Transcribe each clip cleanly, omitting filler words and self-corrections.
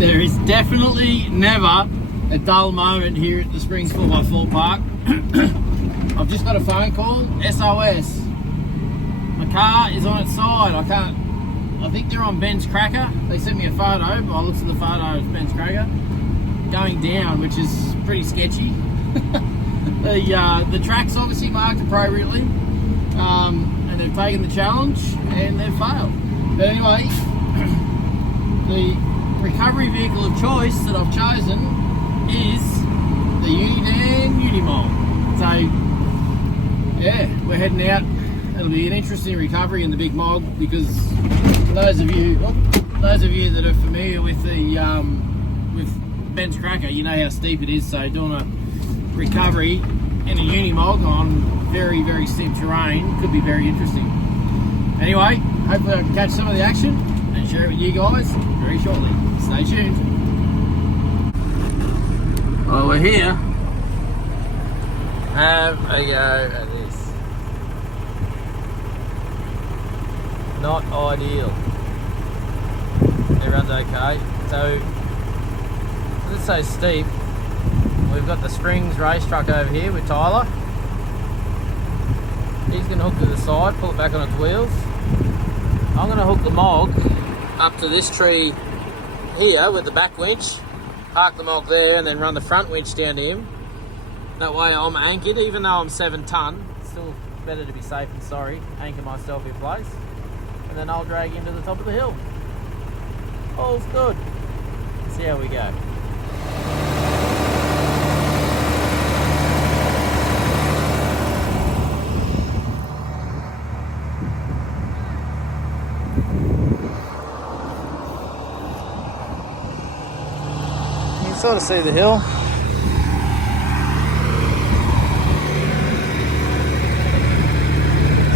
There is definitely never a dull moment here at the Springs 4x4 Park. I've just got a phone call, SOS. My car is on its side. I think they're on Ben's Cracker. They sent me a photo, by the looks of the photo, it's Ben's Cracker going down, which is pretty sketchy. The track's obviously marked appropriately, and they've taken the challenge and they've failed. But anyway, the recovery vehicle of choice that I've chosen is the Unidan Unimog. So yeah, we're heading out. It'll be an interesting recovery in the big mog, because for those of you that are familiar with the with Ben's Cracker, you know how steep it is. So doing a recovery in a Unimog on very, very steep terrain could be very interesting. Anyway, hopefully I can catch some of the action and share it with you guys very shortly. Stay tuned. Well, we're here. Have a go at this. Not ideal. Everyone's okay. So, it's so steep. We've got the Springs race truck over here with Tyler. He's going to hook to the side, pull it back on its wheels. I'm going to hook the mog up to this tree here with the back winch, park the mog there, and then run the front winch down to him. That way I'm anchored, even though I'm 7 ton. Still better to be safe than sorry. Anchor myself in place, and then I'll drag him to the top of the hill. All's good. Let's see how we go. Sort of see the hill.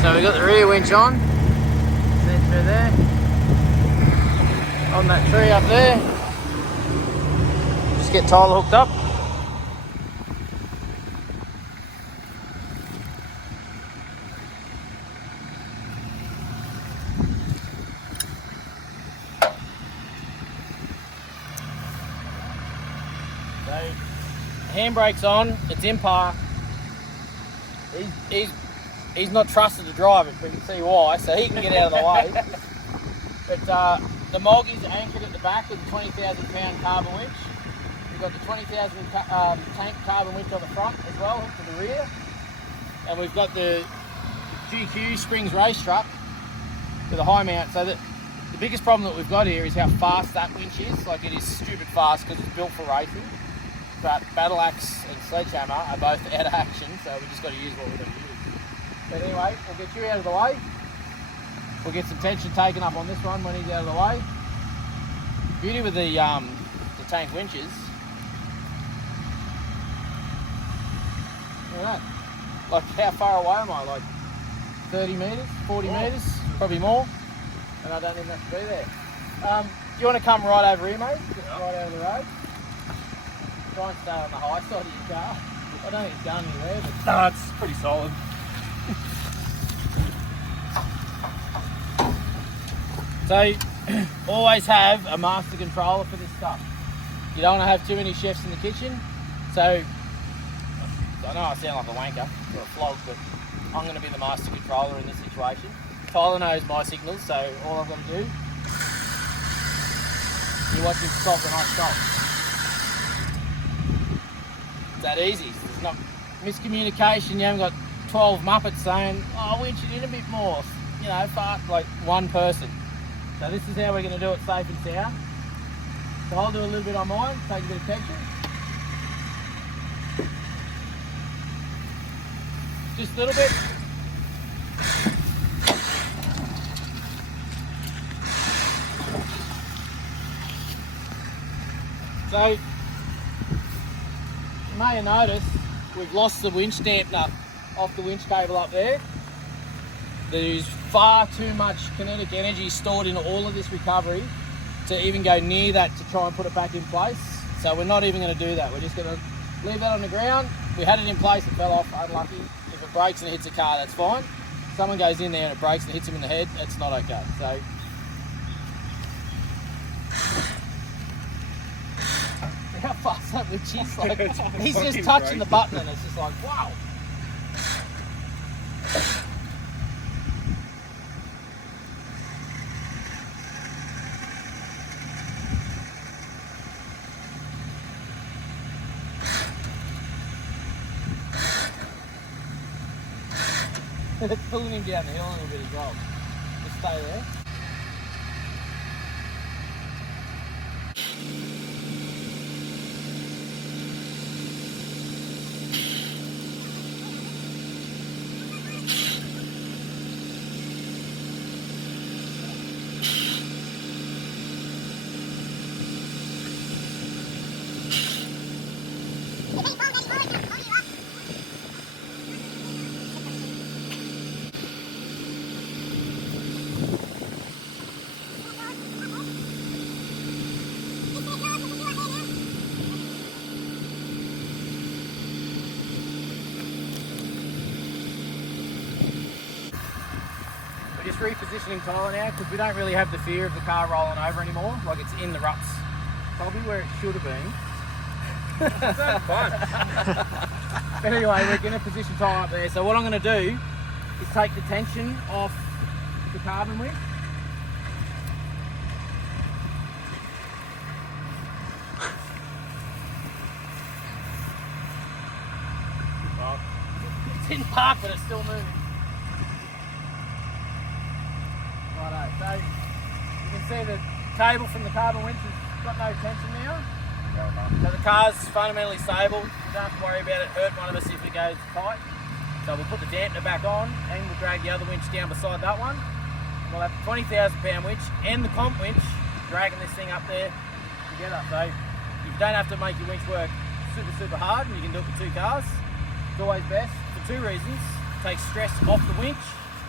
So we got the rear winch on. See through there. On that tree up there. Just get Tyler hooked up. Handbrake's on, it's in park. He's not trusted to drive it, but you can see why, so he can get out of the way. But the mog is anchored at the back with a 20,000 pound carbon winch. We've got the 20,000 tank carbon winch on the front as well, hooked to the rear. And we've got the GQ Springs race truck with a high mount. So that the biggest problem that we've got here is how fast that winch is. Like, it is stupid fast because it's built for racing. But Battle Axe and Sledgehammer are both out of action, so we just got to use what we're going to use. But anyway, we'll get you out of the way. We'll get some tension taken up on this one when he's out of the way. Beauty with the tank winches. Look at that. Like, how far away am I? Like 30 metres, 40 metres, probably more. And I don't even have to be there. Do you want to come right over here, mate? Get right out of the road. Try and stay on the high side of your car. I don't think it's going anywhere, but no, it's pretty solid. So, always have a master controller for this stuff. You don't want to have too many chefs in the kitchen. So, I know I sound like a wanker or a flog, but I'm going to be the master controller in this situation. Tyler knows my signals, so all I've got to do is watch him stop and I stop. That easy. There's not miscommunication. You haven't got 12 Muppets saying, "Oh, winch it in a bit more," you know, like one person. So this is how we're going to do it safe and sound. So I'll do a little bit on mine, take a bit of tension. Just a little bit. So, you may have noticed we've lost the winch dampener off the winch cable up there. There's far too much kinetic energy stored in all of this recovery to even go near that to try and put it back in place. So we're not even going to do that. We're just going to leave that on the ground. We had it in place, it fell off, unlucky. If it breaks and it hits a car, that's fine. If someone goes in there and it breaks and hits him in the head, that's not okay. So fast that which he's like, he's just touching the button and it's just like, wow. It's pulling him down the hill a little bit as well. Just stay there. We're just repositioning Tyler now because we don't really have the fear of the car rolling over anymore. Like it's in the ruts, probably where it should have been. That's fun. But anyway, we're going to position Tyler up there. So what I'm going to do is take the tension off the carbon whip. Well, it's in park, but it's still moving. Righto, so you can see the cable from the carbon winch has got no tension now. So the car's fundamentally stable. You don't have to worry about it hurt one of us if it goes tight. So we'll put the dampener back on and we'll drag the other winch down beside that one. We'll have the 20,000 pound winch and the comp winch dragging this thing up there together. So you don't have to make your winch work super hard and you can do it with two cars. It's always best for two reasons. It takes stress off the winch,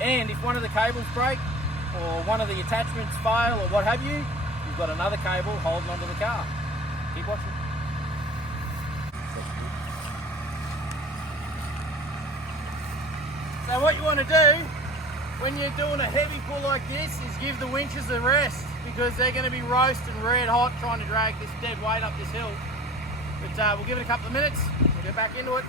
and if one of the cables break or one of the attachments fail or what have you, you've got another cable holding onto the car. Keep watching. So what you want to do when you're doing a heavy pull like this is give the winches a rest, because they're going to be roasting red hot trying to drag this dead weight up this hill. But we'll give it a couple of minutes, we'll get back into it.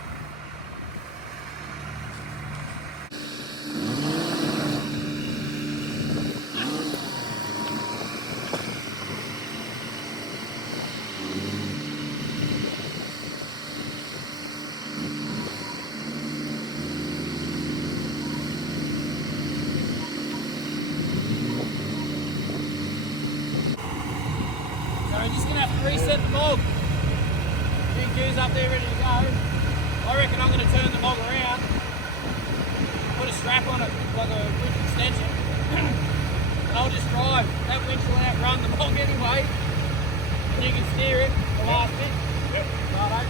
We're just going to have to reset the mog. QQ's up there ready to go. I reckon I'm going to turn the mog around, put a strap on it like a winch extension, and I'll just drive. That winch will outrun the mog anyway, and you can steer it the last bit. Yep. Righto.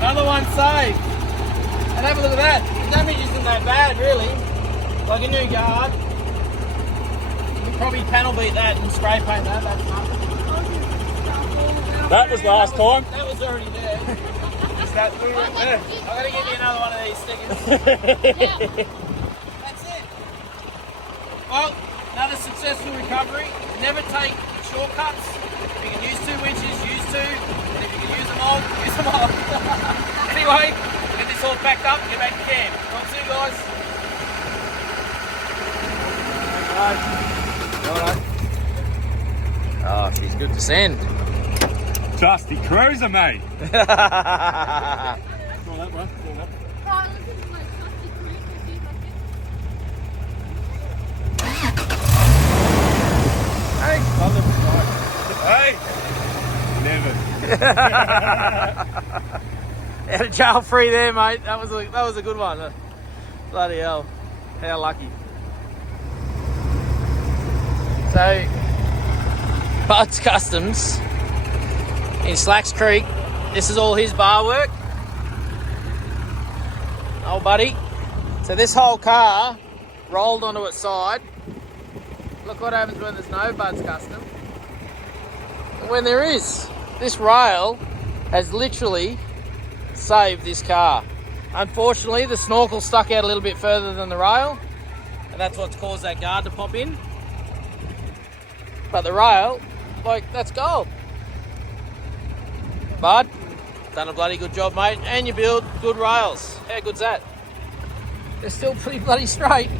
Another one saved. And have a look at that. The damage isn't that bad, really. Like a new guard. You could probably panel beat that and spray paint that. That's nothing. That was last time. That was already there. Is that blue right there? I'm going to give you another one of these stickers. That's it. Well, another successful recovery. Never take shortcuts. If you can use two winches, use two. And if you can use them all, use them all. Anyway, get this all packed up and get back to camp. Talk soon, guys. Oh, she's good to send. Trusty cruiser, mate. Draw that one. Hey. Never. Out of jail free there, mate. That was a good one. Bloody hell. How lucky. So, Bud's Customs in Slacks Creek. This is all his bar work. Oh, buddy. So this whole car rolled onto its side. Look what happens when there's no Bud's Custom. When there is, this rail has literally saved this car. Unfortunately, the snorkel stuck out a little bit further than the rail, and that's what's caused that guard to pop in. But the rail, like, that's gold. Bud, done a bloody good job, mate, and you build good rails. How good's that? They're still pretty bloody straight.